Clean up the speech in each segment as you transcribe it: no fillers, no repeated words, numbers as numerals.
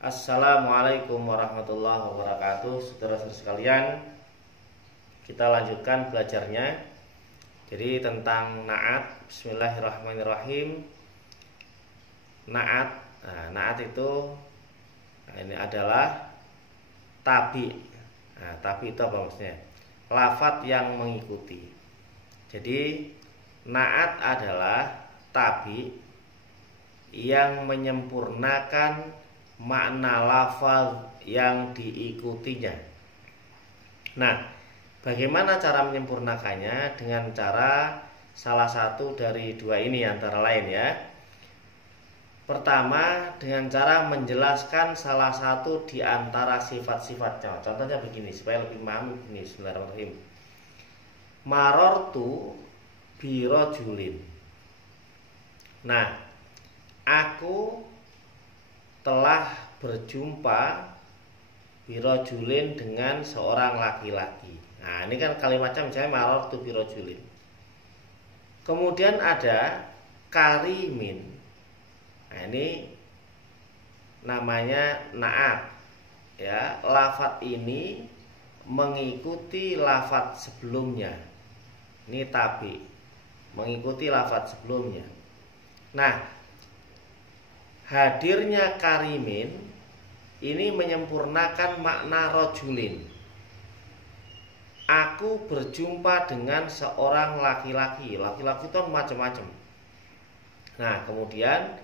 Assalamualaikum warahmatullahi wabarakatuh. Saudara-saudara sekalian, kita lanjutkan belajarnya. Jadi tentang na'at. Bismillahirrahmanirrahim. Na'at. Na'at itu ini adalah tabi. Tabi itu apa maksudnya? Lafadz yang mengikuti. Jadi na'at adalah tabi yang menyempurnakan makna lafaz yang diikutinya. Nah, bagaimana cara menyempurnakannya? Dengan cara salah satu dari dua ini antara lain ya. Pertama, dengan cara menjelaskan salah satu di antara sifat-sifatnya. Contohnya begini, supaya lebih paham begini. Bismillahirrahmanirrahim. Marortu birojulin. Nah, aku telah berjumpa birojulin dengan seorang laki-laki. Nah, ini kan kalimatnya misalnya marortu birojulin. Kemudian ada karimin. Nah, ini namanya na'at. Ya, lafadz ini mengikuti lafadz sebelumnya. Ini tabi, mengikuti lafadz sebelumnya. Nah, hadirnya karimin ini menyempurnakan makna rojulin. Aku berjumpa dengan seorang laki-laki. Laki-laki itu macam-macam. Nah, kemudian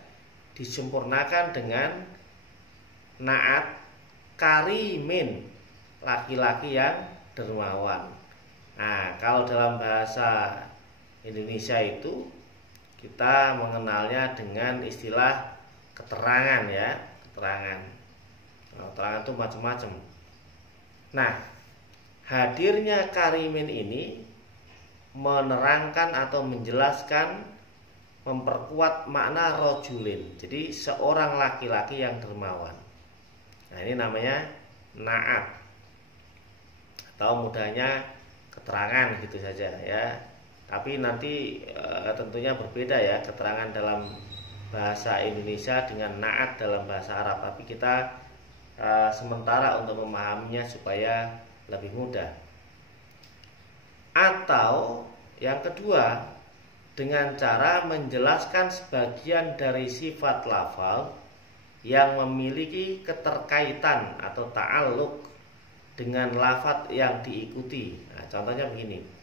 disempurnakan dengan na'at karimin, laki-laki yang dermawan. Nah, kalau dalam bahasa Indonesia itu kita mengenalnya dengan istilah keterangan ya, keterangan. Keterangan itu macam-macam. Nah, hadirnya karimin ini menerangkan atau menjelaskan, memperkuat makna rojulin. Jadi seorang laki-laki yang dermawan. Nah, ini namanya na'at, atau mudahnya keterangan gitu saja ya. Tapi nanti tentunya berbeda ya keterangan dalam bahasa Indonesia dengan na'at dalam bahasa Arab. Tapi kita sementara untuk memahaminya supaya lebih mudah. Atau yang kedua, dengan cara menjelaskan sebagian dari sifat lafal yang memiliki keterkaitan atau ta'alluq dengan lafadz yang diikuti. Nah, contohnya begini.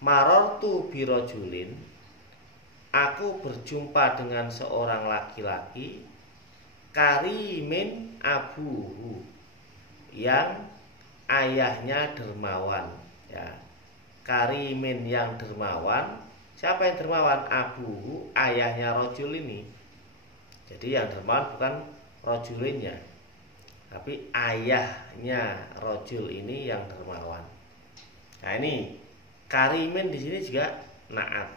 Marortu birojulin, aku berjumpa dengan seorang laki-laki karimin abuhu, yang ayahnya dermawan ya. Karimin yang dermawan. Siapa yang dermawan? Abuhu, ayahnya rojul ini. Jadi yang dermawan bukan rojulinnya, tapi ayahnya rojul ini yang dermawan. Nah, ini karimin di sini juga na'at.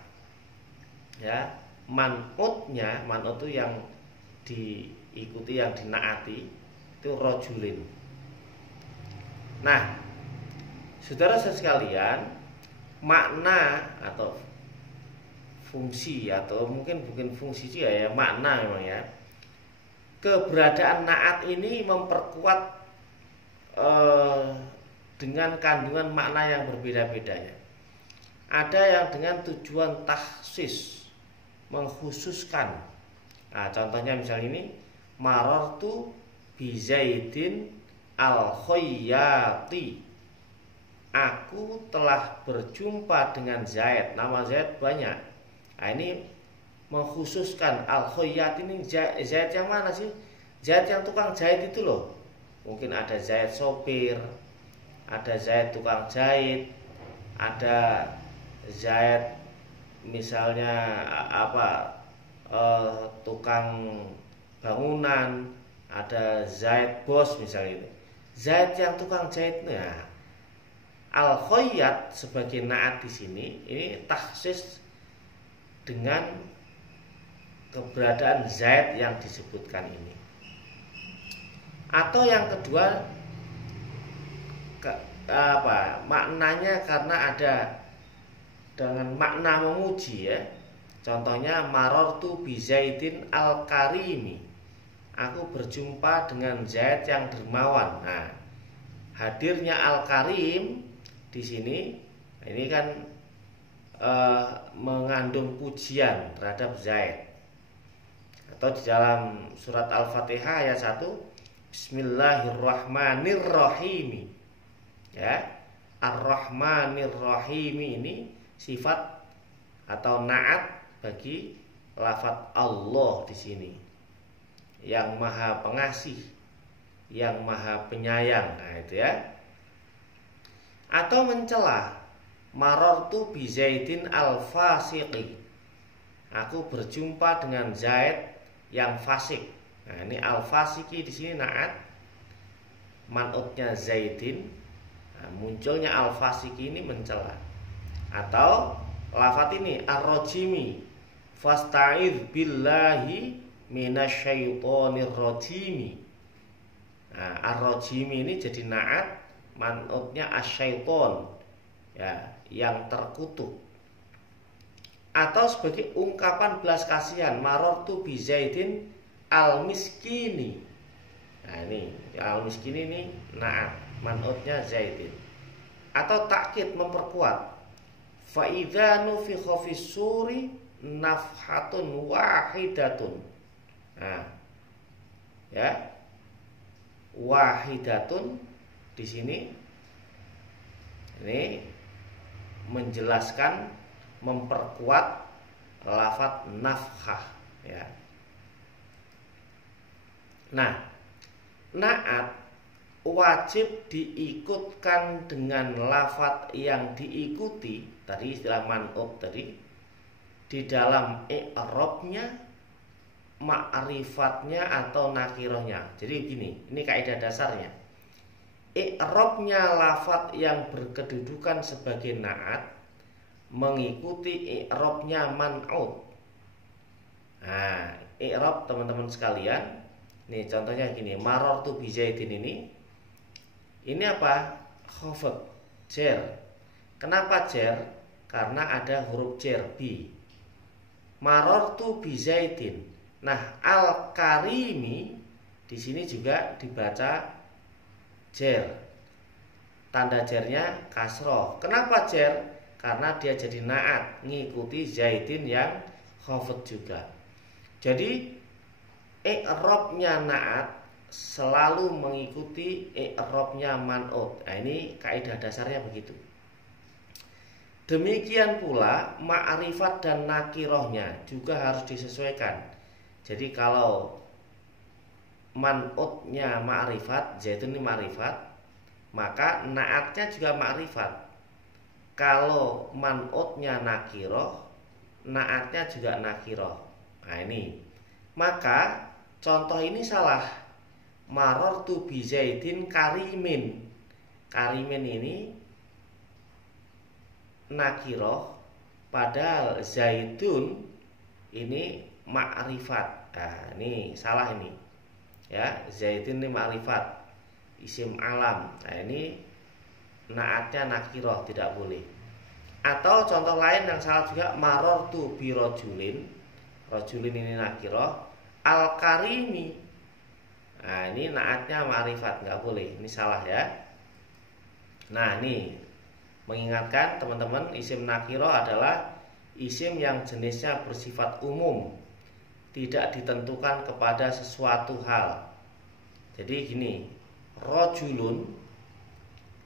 Ya, man'utnya, man'ut itu yang diikuti, yang dinaati itu rojulin. Nah, saudara-saudara sekalian, makna atau fungsi, atau mungkin bukan fungsi juga ya, makna memang ya, keberadaan na'at ini memperkuat dengan kandungan makna yang berbeda-beda ya. Ada yang dengan tujuan takhsis, mengkhususkan. Nah, contohnya misalnya ini, marortu bi Zaidin al-Khayyati. Aku telah berjumpa dengan Zaid. Nama Zaid banyak. Nah, ini mengkhususkan al-Khayyat ini. Zaid yang mana sih? Zaid yang tukang jahit itu loh. Mungkin ada Zaid sopir, ada Zaid tukang jahit, ada Zaid misalnya tukang bangunan, ada Zaid bos misalnya itu. Zaid yang tukang jahit. Nah, al-Khayyat sebagai na'at di sini ini takhsis dengan keberadaan Zaid yang disebutkan ini. Atau yang kedua, maknanya karena ada dengan makna memuji ya. Contohnya marortu bi Zaidin al-Karimi. aku berjumpa dengan Zaid yang dermawan. Nah, hadirnya Al-Karim di sini ini kan mengandung pujian terhadap Zaid. Atau di dalam surat Al-Fatihah ayat 1, Bismillahirrahmanirrahim. Ya, Ar-Rahmanir-Rahim ini sifat atau na'at bagi lafadz Allah di sini. Yang Maha Pengasih, yang Maha Penyayang. Nah, itu ya. Atau mencela, marartu bi Zaidin al-fasiqi. Aku berjumpa dengan Zaid yang fasik. Nah, ini al-fasiqi di sini na'at, man'utnya Zaidin. Nah, munculnya al-fasiqi ini mencela. Atau lafadz ini ar-rajimi, fasta'idz billahi minasyaitonir rajimi. Nah, ar-rajimi ini jadi na'at, man'utnya asyaiton, ya, yang terkutuk. Atau sebagai ungkapan belas kasihan, marartu bi Zaidin al-miskini. Nah, ini al-miskini ini na'at, man'utnya Zaidin. Atau takkid, memperkuat, fa idza nufikha fis suri nafhatun wahidatun. Nah, ya, wahidatun di sini ini menjelaskan, memperkuat lafadz nafkhah, ya. Nah, na'at wajib diikutkan dengan lafadz yang diikuti tadi, istilah man'ut tadi, di dalam i'rabnya, ma'rifatnya atau nakirohnya. Jadi begini, ini kaidah dasarnya. I'rabnya lafadz yang berkedudukan sebagai na'at mengikuti i'rabnya man'ut. Nah, i'rab teman-teman sekalian, nih contohnya gini, marartu bi Zaidin ini apa? Khafad, jer. Kenapa jer? Karena ada huruf jer bi. Marartu bi Zaidin. Nah, al-karimi di sini juga dibaca jer. Tanda jernya kasroh. Kenapa jer? Karena dia jadi na'at, ngikuti Zaidin yang khafad juga. Jadi i'rabnya na'at selalu mengikuti i'rabnya man'ut. Nah, ini kaidah dasarnya begitu. Demikian pula ma'rifat dan nakirohnya juga harus disesuaikan. Jadi kalau man'utnya ma'rifat, Zaidun ini ma'rifat, maka na'atnya juga ma'rifat. Kalau man'utnya nakiroh, na'atnya juga nakiroh. Nah, ini. Maka contoh ini salah. Marartu bi Zaidin karimin. Karimin ini nakiroh, padahal Zaidun ini ma'rifat. Nah, ini salah ini. Ya, Zaidun ini ma'rifat, isim alam. Nah, ini na'atnya nakiroh, tidak boleh. Atau contoh lain yang salah juga, marartu bi rajulin. Rajulin ini nakiroh, al-karimi. Nah, ini na'atnya ma'rifat, nggak boleh. Ini salah ya. Nah, ini mengingatkan teman-teman, isim nakiroh adalah isim yang jenisnya bersifat umum, tidak ditentukan kepada sesuatu hal. Jadi gini, rajulun.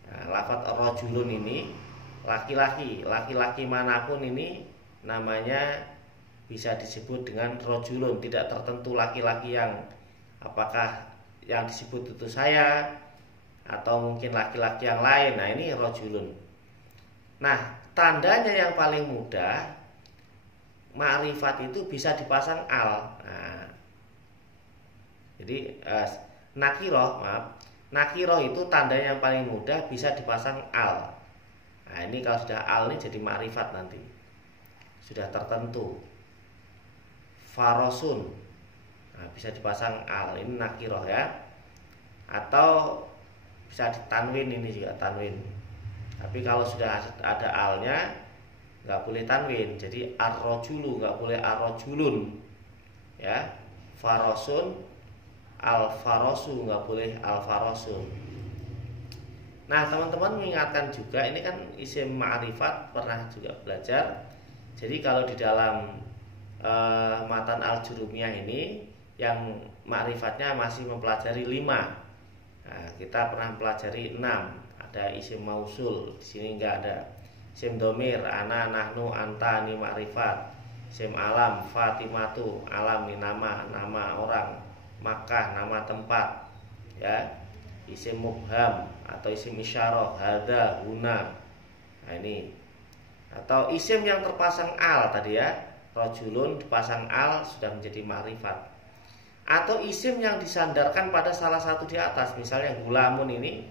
Nah, lafadz rajulun ini laki-laki, laki-laki manapun ini namanya bisa disebut dengan rajulun, tidak tertentu laki-laki yang apakah yang disebut itu saya atau mungkin laki-laki yang lain. Nah, ini rajulun. Nah, tandanya yang paling mudah, ma'rifat itu bisa dipasang al. Nah, jadi nakiroh itu tandanya yang paling mudah bisa dipasang al. Nah, ini kalau sudah al ini jadi ma'rifat nanti, sudah tertentu. Farosun, nah, bisa dipasang al, ini nakiroh ya. Atau bisa ditanwin, ini juga tanwin. Tapi kalau sudah ada alnya nggak boleh tanwin. Jadi ar-rajulu nggak boleh ar-rajulun ya. Farosun al-farasu, nggak boleh al-farasu. Nah, teman-teman mengingatkan juga, ini kan isim ma'rifat, pernah juga belajar. Jadi kalau di dalam matan al-jurumiyah ini yang ma'rifatnya masih mempelajari 5. Nah, kita pernah mempelajari 6. Ada isim mausul, di sini enggak ada. Isim domir, ana, nahnu, anta, ini ma'rifat. Isim alam, fatimatu, alam ini nama, nama orang. Makkah, nama tempat. Ya. Isim mubham atau isim isyarah, hada, huna. Nah, ini. Atau isim yang terpasang al tadi ya, rojulun dipasang al sudah menjadi ma'rifat. Atau isim yang disandarkan pada salah satu di atas, misalnya gulamun ini.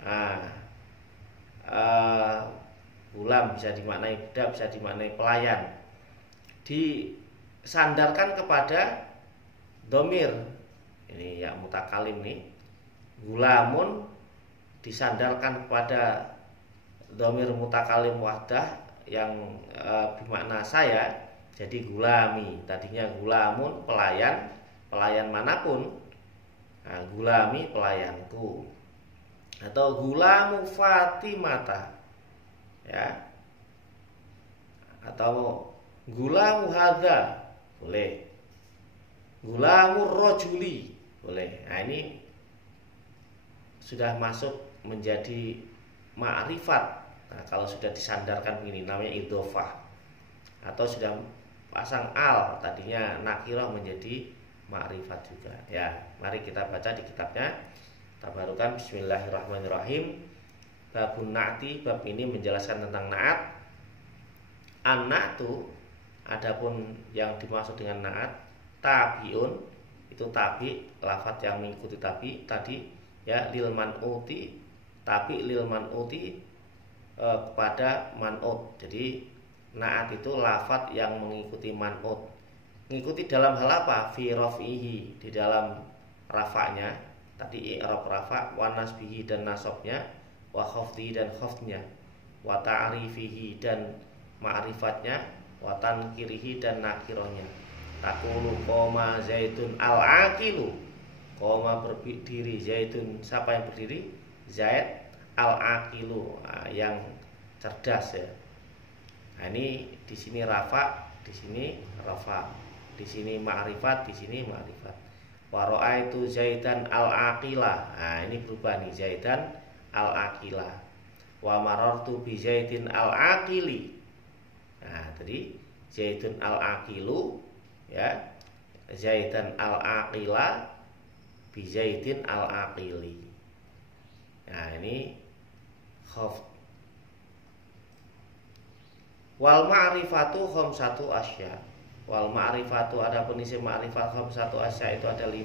Nah, gulam bisa dimaknai budak, bisa dimaknai pelayan. Disandarkan kepada domir. Ini ya mutakalim nih. Gulamun disandarkan kepada domir mutakalim wahdah yang bermakna saya, jadi gulami. Tadinya gulamun pelayan, pelayan manapun. Nah, gulami pelayanku. Atau gulamu Fatimata, ya. Atau gulamu hadza, boleh. Gulamu rojuli, boleh. Nah, ini sudah masuk menjadi ma'rifat. Nah, kalau sudah disandarkan begini namanya idhofah. Atau sudah pasang al, tadinya nakirah menjadi ma'rifat juga. Ya, mari kita baca di kitabnya. Tabarukan bismillahirrahmanirrahim. Babun na'ti, bab ini menjelaskan tentang na'at. An-na'tu, adapun yang dimaksud dengan na'at, tabiun, itu tabi, lafadz yang mengikuti tabi tadi. Ya, lil man'uti, tapi lil man'uti kepada man'ut. Jadi na'at itu lafadz yang mengikuti man'ut. Mengikuti dalam hal apa? Fi raf'ihi, di dalam rafa'nya. Tadi i'rab rafa', wa nasbihi dan nasabnya, wa khafdihi dan khafdnya, wa ta'rifihi dan ma'rifatnya, wa tankirihi dan nakirahnya. Taqulu qoma zaitun al-aqilu. Koma berdiri zaitun, siapa yang berdiri? Zaid al-aqilu, yang cerdas ya. Nah, ini di sini rafa, di sini rafa, di sini ma'rifat, di sini ma'rifat. Wa ra'aitu zaidan al-aqila. Nah, ini berubah nih, zaidan al-aqila. Wa marartu bi zaidin al-aqili. Nah, tadi zaidun al-aqilu, ya. Zaidan al-aqila bi zaidin al-aqili. Nah, ini khafd. Wal ma'rifatu khamsatu asya. Wal ma'rifatu, adapun isim ma'rifat khamsatu asya itu ada 5.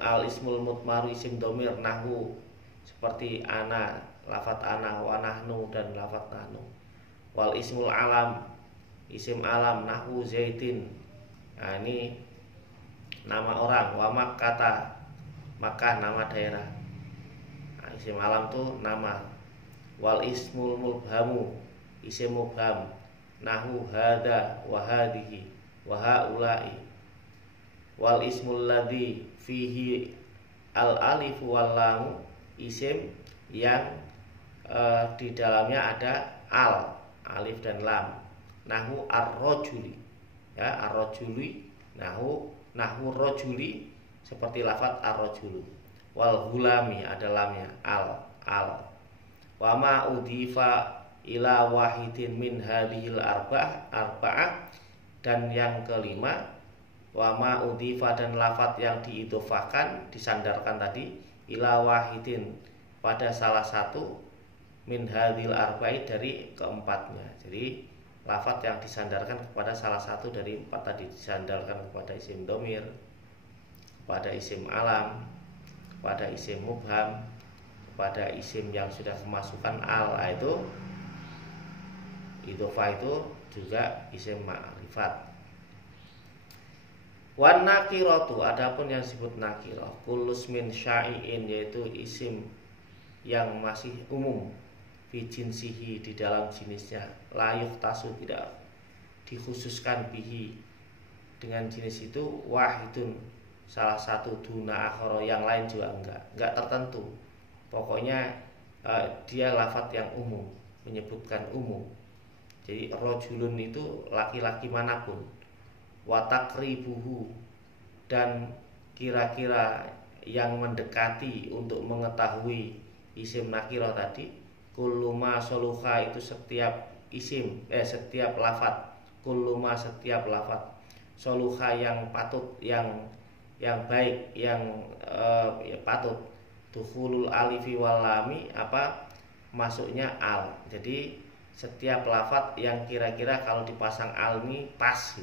Al ismul mutmaru, isim domir, nahwu seperti ana, lafadz ana, wa nahnu dan lafadz nahnu. Wal ismul alam, isim alam, nahwu zaidin. Nah, ini nama orang. Wa makkata, Makkah nama daerah. Nah, isim alam tuh nama. Wal ismul mubhamu, isim mubham, nahu hada wa hadihi wa haula'i. Wal ismul ladzi fihi al alif wal lam, isim yang di dalamnya ada al, alif dan lam. Nahu ar-rajuli, ya, ar-rajuli, nahu rajuli seperti lafadz ar-rajulu. Wal gulami ada lamnya, al. Wa ma udhifa ila wahidin min hadhil arba'ah, dan yang kelima wa ma udhifa, dan lafadz yang diidhofahkan, disandarkan tadi, ila wahidin pada salah satu, min hadhil arba'i dari keempatnya. Jadi lafadz yang disandarkan kepada salah satu dari 4 tadi, disandarkan kepada isim domir, kepada isim alam, kepada isim mubham, kepada isim yang sudah kemasukan al, itu idhofah itu juga isim ma'rifat. Wan nakiratu, adapun yang disebut nakirah, kulus min syai'in, yaitu isim yang masih umum, fi jinsihi, di dalam jenisnya, layuh tasu, tidak dikhususkan bihi dengan jenis itu, wahidun, salah satu duna akhara, yang lain juga enggak tertentu. Pokoknya dia lafadz yang umum, menyebutkan umum. Jadi rojulun itu laki-laki manapun. Watakribuhu, dan kira-kira yang mendekati untuk mengetahui isim nakirah tadi. Kulluma soluha, itu setiap isim, setiap lafadz. Kulluma, setiap lafadz. Soluha, yang patut, yang baik, yang ya patut. Dukhulul alifi wal lami, masuknya al. Jadi setiap lafadz yang kira-kira kalau dipasang almi pas.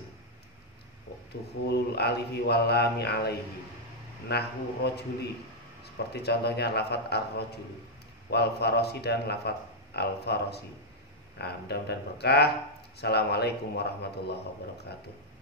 Dukhulul alifi wal lami alaihi. Nahwu rojuli, seperti contohnya lafadz ar-rojuli. Wal farosi, dan lafadz al farosi. Nah, mudah-mudahan berkah. Assalamualaikum warahmatullahi wabarakatuh.